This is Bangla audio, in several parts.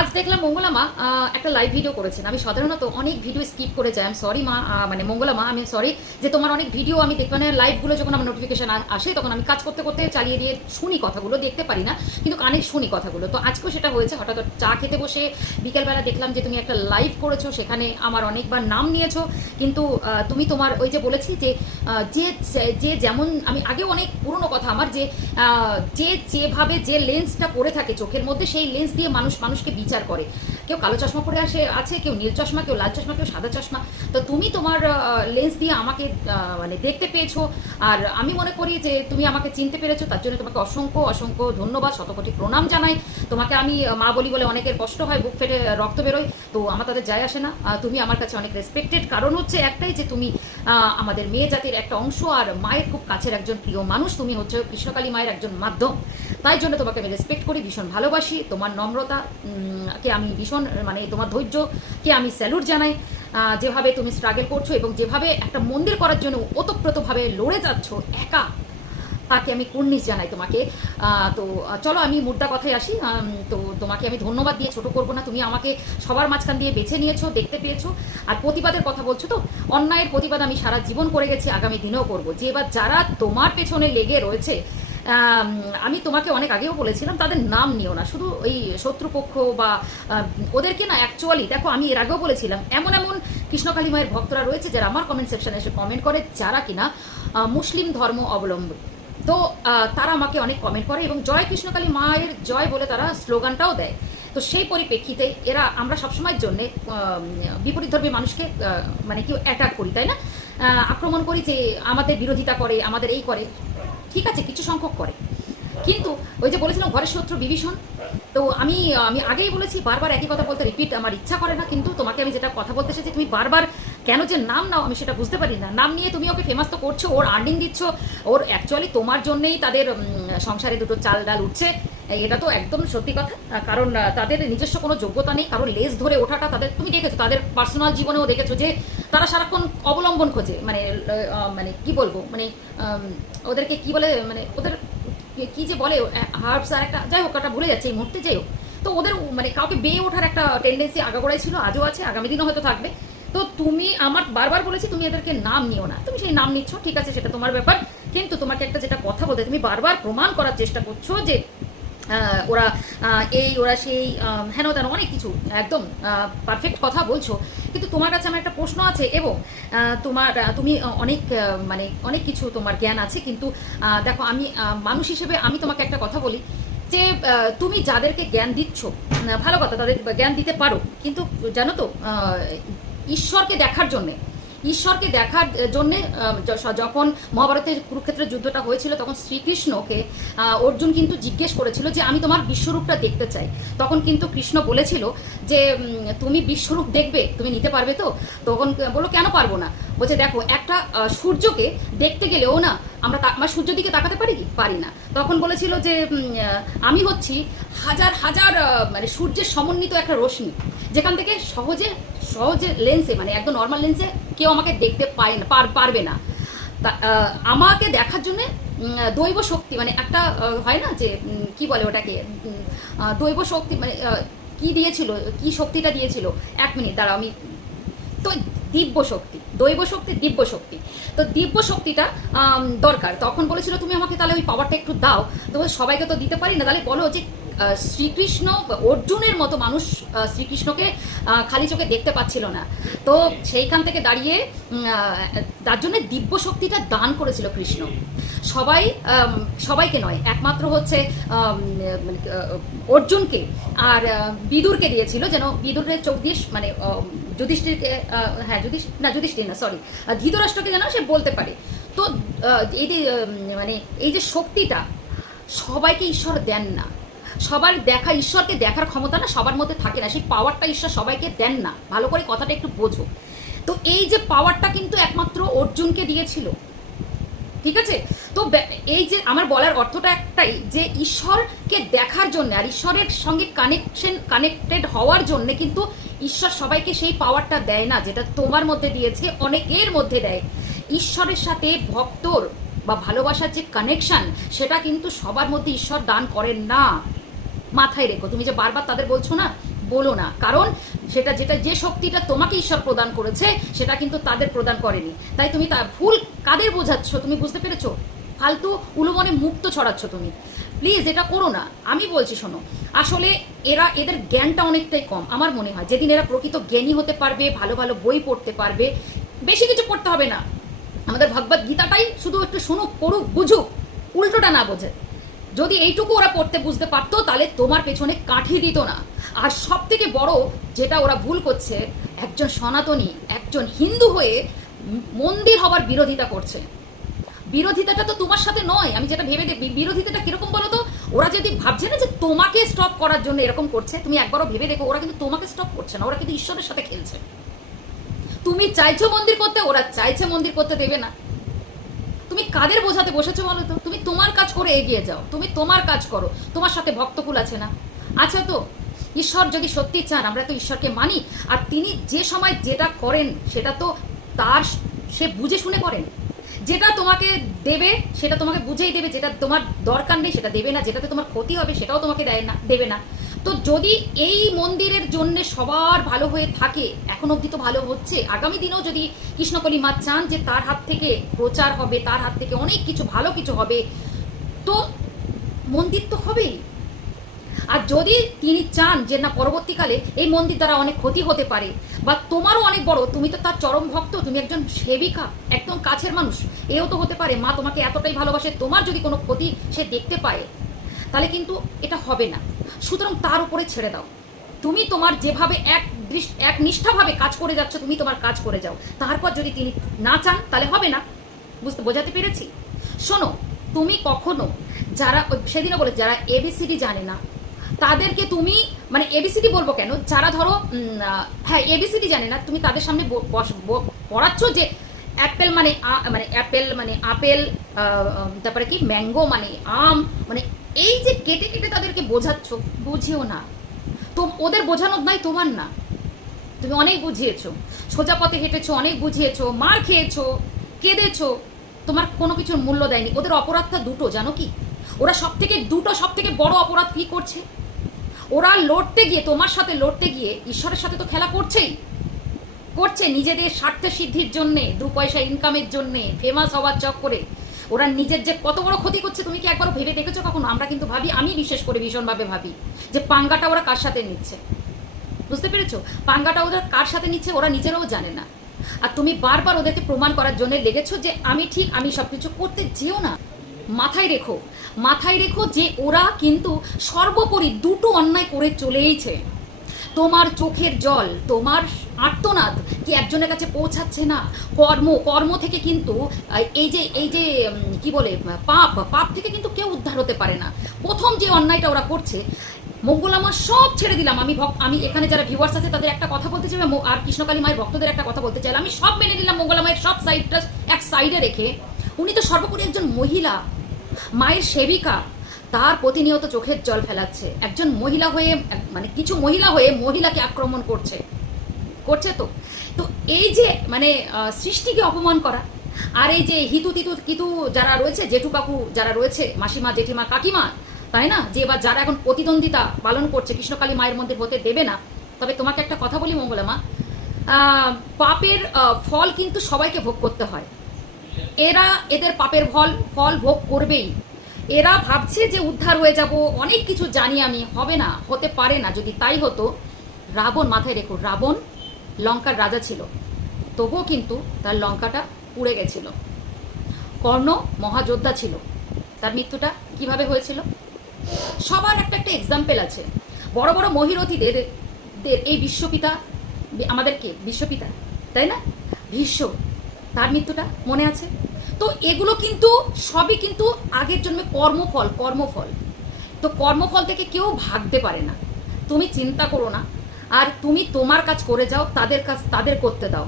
আজ দেখলাম মঙ্গলা মা একটা লাইভ ভিডিও করেছেন। আমি সাধারণত অনেক ভিডিও স্কিপ করে যাই। আমি সরি মা মানে মঙ্গলা মা, আমি সরি যে তোমার অনেক ভিডিও আমি দেখ মানে লাইভগুলো যখন আমার নোটিফিকেশান আসে, তখন আমি কাজ করতে করতে চালিয়ে দিয়ে শুনি কথাগুলো, দেখতে পারি না, কিন্তু কানে শুনি কথাগুলো। তো আজকেও সেটা হয়েছে, হঠাৎ চা খেতে বসে বিকেলবেলা দেখলাম যে তুমি একটা লাইভ করেছ, সেখানে আমার অনেকবার নাম নিয়েছো, কিন্তু তুমি তোমার ওই যে বলেছি যে যে যে যেমন, আমি আগেও অনেক পুরনো কথা আমার যে যে যেভাবে যে লেন্সটা পড়ে থাকে চোখের মধ্যে, সেই লেন্স দিয়ে মানুষ, মানুষকে বিচার করে কেউ কালো চশমা পরে আসে, আছে কেউ নীল চশমা, কেউ লাল চশমা, কেউ সাদা চশমা। তো তুমি তোমার লেন্স দিয়ে আমাকে মানে দেখতে পেয়েছ। আর আমি মনে করি যে তুমি আমাকে চিনতে পেরেছ, তার জন্য তোমাকে অসংখ্য অসংখ্য ধন্যবাদ, শতকোটি প্রণাম জানাই। তোমাকে আমি মা বলি বলে অনেকের কষ্ট হয়, বুক ফেটে রক্ত বেরোয়। তো আমার তাদের যায় আসে না। তুমি আমার কাছে অনেক রেসপেক্টেড কারণ হচ্ছে একটাই যে তুমি আমাদের মেয়ে জাতির একটা অংশ আর মায়ের খুব কাছের একজন প্রিয় মানুষ। তুমি হচ্ছে কৃষ্ণকালী মায়ের একজন মাধ্যম। তাই জন্য তোমাকে আমি রেসপেক্ট করি, ভীষণ ভালোবাসি। তোমার নম্রতা কে আমি ভীষণ মানে তোমার ধৈর্যকে আমি স্যালুট জানাই যেভাবে তুমি স্ট্রাগল করছ এবং যেভাবে একটা মন্দির করার জন্য ওতপ্রোতভাবে লড়ে যাচ্ছ একা, তাকে আমি কুর্নিশ জানাই তোমাকে। তো, চলো আমি মুদ্রা কথায় আসি। তো, তোমাকে আমি ধন্যবাদ দিয়ে ছোট করব না। তুমি আমাকে সবার মাঝখান দিয়ে বেছে নিয়েছো, দেখতে পেয়েছ। আর প্রতিবাদের কথা বলছো তো, অন্যায়ের প্রতিবাদ আমি সারা জীবন করে গেছি, আগামী দিনেও করব। যে এবার যারা তোমার পেছনে লেগে রয়েছে আম, তোমাকে অনেক আগেও বলেছিলাম তাদের নাম নিও না। শুধু ওই শত্রুপক্ষ বা ওদেরকে না অ্যাকচুয়ালি দেখো আমি এর আগেও বলেছিলাম এমন এমন কৃষ্ণকালী মায়ের ভক্তরা রয়েছে যারা আমার কমেন্ট সেকশনে এসে কমেন্ট করে যারা কিনা মুসলিম ধর্ম অবলম্বন তো তারা আমাকে অনেক কমেন্ট করে এবং জয় কৃষ্ণকালী মায়ের জয় বলে তারা স্লোগানটাও দেয়। তো সেই পরিপ্রেক্ষিতে এরা আমরা সবসময়ের জন্যে বিপরীত ধর্মী মানুষকে মানে কি অ্যাটাক করি তাই না? আক্রমণ করি যে আমাদের বিরোধিতা করে আমাদের এই করে। ঠিক আছে, কিছু সংখ্যক করে। কিন্তু ওই যে বলেছিলাম ঘরের শত্রু বিভীষণ, তো আমি আমি আগেই বলেছি, বারবার একই কথা বলতে রিপিট আমার ইচ্ছা করে না, কিন্তু তোমাকে আমি যেটা কথা বলতে এসেছি তুমি বারবার কেন যে নাম নাও, আমি সেটা বুঝতে পারি না। নাম নিয়ে তুমি ওকে ফেমাস তো করছ, ওর আর্নিং দিচ্ছ, ওর অ্যাকচুয়ালি তোমার জন্যেই তাদের সংসারে দুটো চাল ডাল উঠছে। এটা তো একদম সত্যি কথা কারণ তাদের নিজস্ব কোনো যোগ্যতা নেই, কারণ লেজ ধরে ওঠাটা তাদের, তুমি দেখেছ, তাদের পার্সোনাল জীবনেও দেখেছ যে তারা সারাক্ষণ অবলম্বন খোঁজে মানে মানে কি বলব মানে ওদেরকে কি বলে মানে ওদের কি- যে বলে হার্বস আর একটা, যাই হোক, একটা ভুলে যাচ্ছে এই মুহূর্তে, যাই হোক। তো ওদের মানে কাউকে বেয়ে ওঠার একটা টেন্ডেন্সি আগাগোড়াই ছিল, আজও আছে, আগামী দিনও হয়তো থাকবে। তো তুমি আমার বারবার বলেছি, তুমি এদেরকে নাম নিও না। তুমি সেই নাম নিচ্ছ, ঠিক আছে, সেটা তোমার ব্যাপার। কিন্তু তোমাকে একটা যেটা কথা বলতে, তুমি বারবার প্রমাণ করার চেষ্টা করছ যে ওরা এই, ওরা সেই হেন তেন অনেক কিছু, একদম পারফেক্ট কথা বলছো। কিন্তু তোমার কাছে আমার একটা প্রশ্ন আছে, এবং তোমার তুমি অনেক মানে অনেক কিছু তোমার জ্ঞান আছে, কিন্তু দেখো, আমি মানুষ হিসেবে আমি তোমাকে একটা কথা বলি, যে তুমি যাদেরকে জ্ঞান দিচ্ছ ভালো কথা, তাদের জ্ঞান দিতে পারো, কিন্তু জানো তো ঈশ্বরকে দেখার জন্যে ঈশ্বরকে দেখার জন্য যখন মহাভারতের কুরুক্ষেত্রের যুদ্ধটা হয়েছিল, তখন শ্রীকৃষ্ণকে অর্জুন কিন্তু জিজ্ঞেস করেছিল যে, আমি তোমার বিশ্বরূপটা দেখতে চাই। তখন কিন্তু কৃষ্ণ বলেছিল যে তুমি বিশ্বরূপ দেখবে, তুমি নিতে পারবে তো? তখন বলো কেন পারব না? বলছে, দেখো, একটা সূর্যকে দেখতে গেলেও না, আমরা আমরা সূর্যের দিকে তাকাতে পারি কি? পারি না। তখন বলেছিল যে আমি হচ্ছি হাজার হাজার মানে সূর্যের সমন্বিত একটা রশ্মি, যেখান থেকে সহজে সহজে লেন্সে মানে একদম নর্মাল লেন্সে কেউ আমাকে দেখতে পায় না, পার- পারবে না। তা আমাকে দেখার জন্যে দৈব শক্তি মানে একটা হয় না যে কি বলে ওটাকে দৈব শক্তি মানে কি দিয়েছিল, কি শক্তিটা দিয়েছিল? এক মিনিট, দাঁড়াও, আমি, তো দিব্য শক্তি, দৈব শক্তি, দিব্য শক্তি। তো দিব্য শক্তিটা দরকার। তখন বলেছিল, তুমি আমাকে তাহলে ওই পাওয়ারটা একটু দাও। তো সবাইকে তো দিতে পারি না, তাহলে বলো যে শ্রীকৃষ্ণ অর্জুনের মতো মানুষ শ্রীকৃষ্ণকে খালি চোখে দেখতে পাচ্ছিল না। তো সেইখান থেকে দাঁড়িয়ে তার জন্য দিব্য শক্তিটা দান করেছিল কৃষ্ণ। সবাই সবাইকে নয়, একমাত্র হচ্ছে মানে অর্জুনকে আর বিদুরকে দিয়েছিল যেন বিদুরের চোখ দিয়ে মানে যুধিষ্ঠিরকে হ্যাঁ যুধিষ্ঠ না, যুধিষ্ঠির না সরি ধৃতরাষ্ট্রকে যেন সে বলতে পারে। তো এই যে মানে এই যে শক্তিটা সবাইকে ঈশ্বর দেন না। সবার দেখা, ঈশ্বরকে দেখার ক্ষমতা না সবার মধ্যে থাকে না। সেই পাওয়ারটা ঈশ্বর সবাইকে দেন না। ভালো করে কথাটা একটু বোঝো। তো এই যে পাওয়ারটা কিন্তু একমাত্র অর্জুনকে দিয়েছিল। ঠিক আছে? তো এই যে আমার বলার অর্থটা একটাই যে ঈশ্বরকে দেখার জন্য আর ঈশ্বরের সঙ্গে কানেকশন কানেক্টেড হওয়ার জন্য কিন্তু ঈশ্বর সবাইকে সেই পাওয়ারটা দেয় না, যেটা তোমার মধ্যে দিয়েছে, অনেকের মধ্যে দেয়। ঈশ্বরের সাথে ভক্তর বা ভালোবাসার যে কানেকশন সেটা কিন্তু সবার মধ্যে ঈশ্বর দান করেন না। মাথায় রেখো। তুমি যে বারবার তাদের বলছো না, বলো না। কারণ সেটা যেটা, যে শক্তিটা তোমাকে ঈশ্বর প্রদান করেছে, সেটা কিন্তু তাদের প্রদান করেনি। তাই তুমি তা ভুল কাদের বোঝাচ্ছ? তুমি বুঝতে পেরেছ? ফালতু উলুমনে মুক্ত ছড়াচ্ছ তুমি। প্লিজ, এটা করো না। আমি বলছি, শোনো। আসলে এরা, এদের জ্ঞানটা অনেকটাই কম, আমার মনে হয়। যেদিন এরা প্রকৃত জ্ঞানী হতে পারবে, ভালো ভালো বই পড়তে পারবে, বেশি কিছু পড়তে হবে না। আমাদের ভগবত গীতাটাই শুধু একটু শুনুক, পড়ুক, বুঝুক, উল্টোটা না বোঝে। যদি এইটুকু ওরা পড়তে বুঝতে পারতো, তাহলে তোমার পেছনে কাঠি দিত না। আর সব থেকে বড় যেটা ওরা ভুল করছে, একজন সনাতনী, একজন হিন্দু হয়ে মন্দির হবার বিরোধিতা করছে। বিরোধিতাটা তো তোমার সাথে নয়, আমি যেটা ভেবে দেখি, বিরোধিতাটা কীরকম বলো তো ওরা যদি ভাবছে না যে তোমাকে স্টপ করার জন্য এরকম করছে, তুমি একবারও ভেবে দেখো, ওরা কিন্তু তোমাকে স্টপ করছে না, ওরা কিন্তু ঈশ্বরের সাথে খেলছে। তুমি চাইছো মন্দির করতে, ওরা চাইছে মন্দির করতে দেবে না। তুমি কাদের বোঝাতে বসেছো বলো তো? তুমি তোমার কাজ করে এগিয়ে যাও। তুমি তোমার কাজ করো। তোমার সাথে ভক্তকুল আছে না? আছে তো? ঈশ্বর যদি সত্যি চান, আমরা তো ঈশ্বরকে মানি। আর তিনি যে সময় যেটা করেন, সেটা তো তার সে বুঝে শুনে করেন। যেটা তোমাকে দেবে, সেটা তোমাকে বুঝেই দেবে। যেটা তোমার দরকার নেই, সেটা দেবে না। যেটাতে তোমার ক্ষতি হবে, সেটাও তোমাকে দেয় না, দেবে না। তো যদি এই মন্দিরের জন্য সবার ভালো হয়ে থাকে, এখন অবধি তো ভালো হচ্ছে, আগামী দিনেও যদি কৃষ্ণকলি মা চান যে তার হাত থেকে প্রচার হবে, তার হাত থেকে অনেক কিছু, ভালো কিছু হবে, তো মন্দির তো হবেই। আর যদি তিনি চান যে না, পরবর্তীকালে এই মন্দির দ্বারা অনেক ক্ষতি হতে পারে, বা তোমারও অনেক বড়, তুমি তো তার চরম ভক্ত, তুমি একজন সেবিকা, একদম কাছের মানুষ, এও তো হতে পারে, মা তোমাকে এতটাই ভালোবাসে, তোমার যদি কোনো ক্ষতি সে দেখতে পায়, তাহলে কিন্তু এটা হবে না। সুতরাং তার উপরে ছেড়ে দাও। তুমি তোমার যেভাবে এক এক নিষ্ঠাভাবে কাজ করে যাচ্ছ, তুমি তোমার কাজ করে যাও। তারপর যদি তিনি না চান, তাহলে হবে না। বুঝতে বোঝাতে পেরেছি? শোনো, তুমি কখনো যারা সেদিনও বলে, যারা এবিসিডি জানে না, তাদেরকে তুমি মানে এবিসিডি বলব কেন? যারা ধরো হ্যাঁ এবিসিডি জানে না, তুমি তাদের সামনে পড়াচ্ছ যে অ্যাপেল মানে মানে অ্যাপেল মানে আপেল তারপরে কি? ম্যাঙ্গো মানে আম মানে এই যে কেটে কেটে তাদেরকে বোঝাচ্ছ, বুঝিও না। তো ওদের বোঝানোর নাই তোমার না। তুমি অনেক বুঝিয়েছো। সোজা পথে হেঁটেছো, অনেক বুঝিয়েছো, মার খেয়েছো, কেঁদেছো। তোমার কোনো কিছুর মূল্য দেয়নি। ওদের অপরাধটা দুটো, জানো কি? ওরা সব থেকে দুটো সব থেকে বড় অপরাধ কি করছে? ওরা লড়তে গিয়ে, তোমার সাথে লড়তে গিয়ে, ঈশ্বরের সাথে তো খেলা করছেই। করছে নিজেদের স্বার্থ সিদ্ধির জন্যে, দু পয়সা ইনকামের জন্যে ফেমাস হওয়ার চক্করে। ওরা নিজের যে কত বড় ক্ষতি করছে, তুমি কি একবারও ভেবে দেখেছ কখনো? আমরা কিন্তু ভাবি, আমি বিশেষ করে, ভীষণভাবে ভাবি, যে পাঙ্গাটা ওরা কার সাথে নিচ্ছে? বুঝতে পেরেছ? পাঙ্গাটা ওদের কার সাথে নিচ্ছে, ওরা নিজেরাও জানে না। আর তুমি বারবার ওদেরকে প্রমাণ করার জন্য লেগেছো যে আমি ঠিক, আমি সব কিছু করতে যেও না। মাথায় রেখো মাথায় রেখো যে ওরা কিন্তু সর্বোপরি দুটো অন্যায় করে চলেইছে। তোমার চোখের জল, তোমার আর্তনাদ কি একজনের কাছে পৌঁছাচ্ছে না। কর্ম কর্ম থেকে কিন্তু, এই যে এই যে কি বলে, পাপ পাপ থেকে কিন্তু কেউ উদ্ধার হতে পারে না। প্রথম যে অন্যায়টা ওরা করছে মঙ্গলামা সব ছেড়ে দিলাম। আমি আমি এখানে যারা ভিউয়ার্স আছে, তাদের একটা কথা বলতে চাই আর কৃষ্ণকালী মায়ের ভক্তদের একটা কথা বলতে চাইলাম আমি সব মেনে নিলাম মঙ্গলা মায়ের সব সাইডটা এক সাইডে রেখে। উনি তো সর্বোপরি একজন মহিলা, মায়ের সেবিকা, তার প্রতিনিয়ত চোখের জল ফেলাচ্ছে। একজন মহিলা হয়ে মানে কিছু মহিলা হয়ে মহিলাকে আক্রমণ করছে। করছে তো? তো এই যে মানে সৃষ্টিকে অপমান করা, আর এই যে হিতু তিতু কিতু যারা রয়েছে জেঠু কাকু যারা রয়েছে, মাসিমা, জেঠিমা, কাকিমা, তাই না? যে এবার যারা এখন প্রতিদ্বন্দ্বিতা পালন করছে, কৃষ্ণকালী মায়ের মধ্যে হতে দেবে না। তবে তোমাকে একটা কথা বলি মঙ্গলামা পাপের ফল কিন্তু সবাইকে ভোগ করতে হয়। এরা এদের পাপের ফল ফল ভোগ করবেই। এরা ভাবছে যে উদ্ধার হয়ে যাব, অনেক কিছু জানি আমি, হবে না, হতে পারে না। যদি তাই হতো, রাবণ মাথায় রেখো, রাবণ লঙ্কার রাজা ছিল। তবুও কিন্তু তার লঙ্কাটা পুড়ে গেছিল। কর্ণ মহাযোদ্ধা ছিল। তার মৃত্যুটা কীভাবে হয়েছিল? সবার একটা একটা এক্সাম্পেল আছে। বড় বড় মহিরথীদের দের এই বিশ্বপিতা আমাদেরকে, বিশ্বপিতা, তাই না? ভীষ্ম, তার মৃত্যুটা মনে আছে? তো এগুলো কিন্তু, সবই কিন্তু আগের জন্মে কর্মফল কর্মফল। তো কর্মফল থেকে কেউ ভাগতে পারে না। তুমি চিন্তা করো না। আর তুমি তোমার কাজ করে যাও, তাদের কাজ তাদের করতে দাও।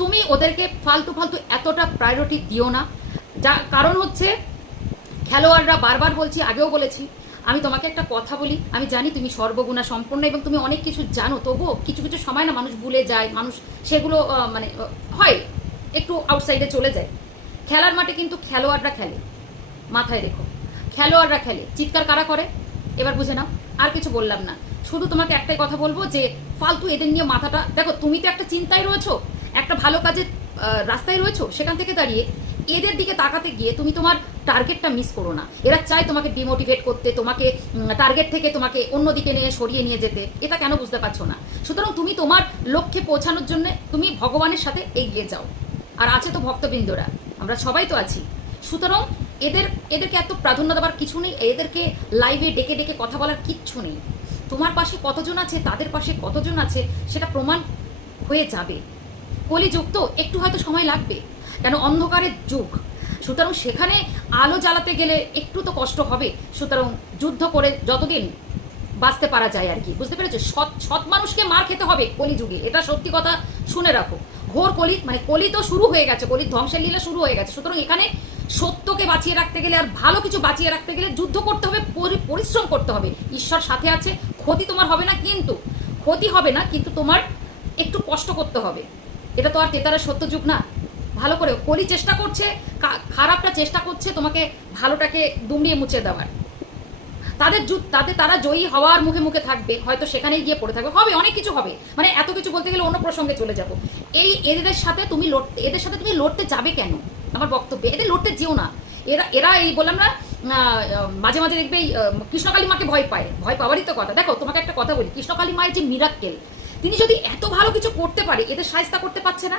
তুমি ওদেরকে ফালতু ফালতু এতটা প্রায়োরিটি দিও না। যা কারণ হচ্ছে, খেলোয়াড়রা বারবার বলছি, আগেও বলেছি, আমি তোমাকে একটা কথা বলি, আমি জানি তুমি সর্বগুণা সম্পন্ন এবং তুমি অনেক কিছু জানো, তবুও কিছু কিছু সময় না মানুষ ভুলে যায়, মানুষ সেগুলো মানে হয়, একটু আউটসাইডে চলে যায়। খেলার মাঠে কিন্তু খেলোয়াড়রা খেলে, মাথায় রেখো। খেলোয়াড়রা খেলে, চিৎকার কারা করে? এবার বুঝে নাও, আর কিছু বললাম না। শুধু তোমাকে একটাই কথা বলব যে ফালতু এদের নিয়ে মাথাটা, দেখো তুমি তো একটা চিন্তায় রয়েছো, একটা ভালো কাজের রাস্তায় রয়েছো সেখান থেকে দাঁড়িয়ে এদের দিকে তাকাতে গিয়ে তুমি তোমার টার্গেটটা মিস করো না। এরা চায় তোমাকে ডিমোটিভেট করতে, তোমাকে টার্গেট থেকে তোমাকে অন্যদিকে নিয়ে সরিয়ে নিয়ে যেতে। এটা কেন বুঝতে পারছ না? সুতরাং তুমি তোমার লক্ষ্যে পৌঁছানোর জন্য তুমি ভগবানের সাথে এগিয়ে যাও। আর আছে তো ভক্তবৃন্দরা, আমরা সবাই তো আছি। সুতরাং এদের, এদেরকে এত প্রাধান্য দেওয়ার কিছু নেই, এদেরকে লাইভে ডেকে ডেকে কথা বলার কিচ্ছু নেই। তোমার পাশে কতজন আছে, তাদের পাশে কতজন আছে, সেটা প্রমাণ হয়ে যাবে। কলিযুগ তো, একটু হয়তো সময় লাগবে। কেন অন্ধকারের যুগ। সুতরাং সেখানে আলো জ্বালাতে গেলে একটু তো কষ্ট হবে। সুতরাং যুদ্ধ করে যতদিন বাঁচতে পারা যায় আর কি। বুঝতে পেরেছ? সৎ সৎ মানুষকে মার খেতে হবে কলিযুগে। এটা সত্যি কথা শুনে রাখো। ঘোর কলি মানে কলি তো শুরু হয়ে গেছে, কলির ধ্বংসের লীলা শুরু হয়ে গেছে। সুতরাং এখানে সত্যকে বাঁচিয়ে রাখতে গেলে আর ভালো কিছু বাঁচিয়ে রাখতে গেলে যুদ্ধ করতে হবে পরিশ্রম করতে হবে। ঈশ্বর সাথে আছে, ক্ষতি তোমার হবে না কিন্তু, ক্ষতি হবে না কিন্তু তোমার একটু কষ্ট করতে হবে। এটা তো আর তেতারা সত্য যুগ না। ভালো করে, কলি চেষ্টা করছে খারাপটা চেষ্টা করছে তোমাকে ভালোটাকে দুমড়িয়ে মুছে দেওয়ার। তাদের যুদ্ধ তাদের তারা জয়ী হওয়ার মুখে মুখে থাকবে, হয়তো সেখানেই গিয়ে পড়ে থাকবে। হবে, অনেক কিছু হবে। মানে এত কিছু বলতে গেলে অন্য প্রসঙ্গে চলে যাব। এই এদের সাথে তুমি লড়তে, এদের সাথে তুমি লড়তে যাবে কেন? আমার বক্তব্য এদের লড়তে যেও না। এরা এরা এই বললাম না মাঝে মাঝে দেখবে এই, কৃষ্ণকালী মাকে ভয় পায়। ভয় পাওয়ারই তো কথা। দেখো তোমাকে একটা কথা বলি কৃষ্ণকালী মায়ের যে মিরাক্কেল তিনি যদি এত ভালো কিছু করতে পারে এদের সাহায্য করতে পারছে না?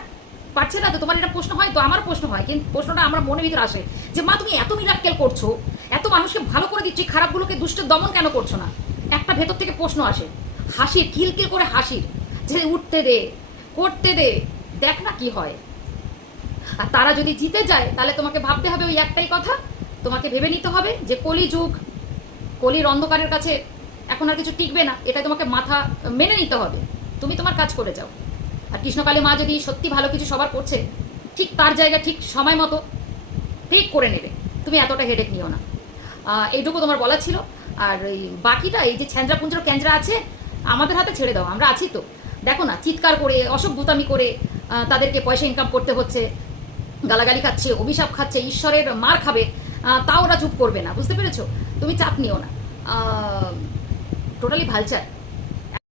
পারছে না তো তোমার এটা প্রশ্ন হয়? তো আমার প্রশ্ন হয় কিন্তু প্রশ্নটা আমার মনের ভিতরে আসে যে মা তুমি এত মিরাক্কেল করছ এত মানুষকে ভালো করে দিচ্ছি খারাপগুলোকে দুষ্ট দমন কেন করছ না? একটা ভেতর থেকে প্রশ্ন আসে হাসির কিলকিল করে হাসির যে উঠতে দে করতে দে দেখ না কি হয়? আর তারা যদি জিতে যায়, তাহলে তোমাকে ভাবতে হবে ওই একটাই কথা। তোমাকে ভেবে নিতে হবে যে কলি যুগ, কলির অন্ধকারের কাছে এখন আর কিছু টিকবে না, এটা তোমাকে মাথা মেনে নিতে হবে। তুমি তোমার কাজ করে যাও। আর কৃষ্ণকালী মা যদি সত্যি ভালো কিছু সবার করছে, ঠিক তার জায়গা, ঠিক সময় মতো ঠিক করে নেবে। তুমি এতটা হেডেক নিও না। এইটুকু তোমার বলা ছিল। আর এই বাকিটা, এই যে ছ্যাঁচড়া পুঞ্জর ক্যাঞ্জরা আছে, আমাদের হাতে ছেড়ে দাও, আমরা আছি তো। দেখো না, চিৎকার করে, অসভ্যতামি করে তাদেরকে পয়সা ইনকাম করতে হচ্ছে। গালাগালি খাচ্ছে, অভিশাপ খাচ্ছে, ঈশ্বরের মার খাবে তাও ওরা চুপ করবে না। বুঝতে পেরেছ? তুমি চাপ নিও না। Totally vulture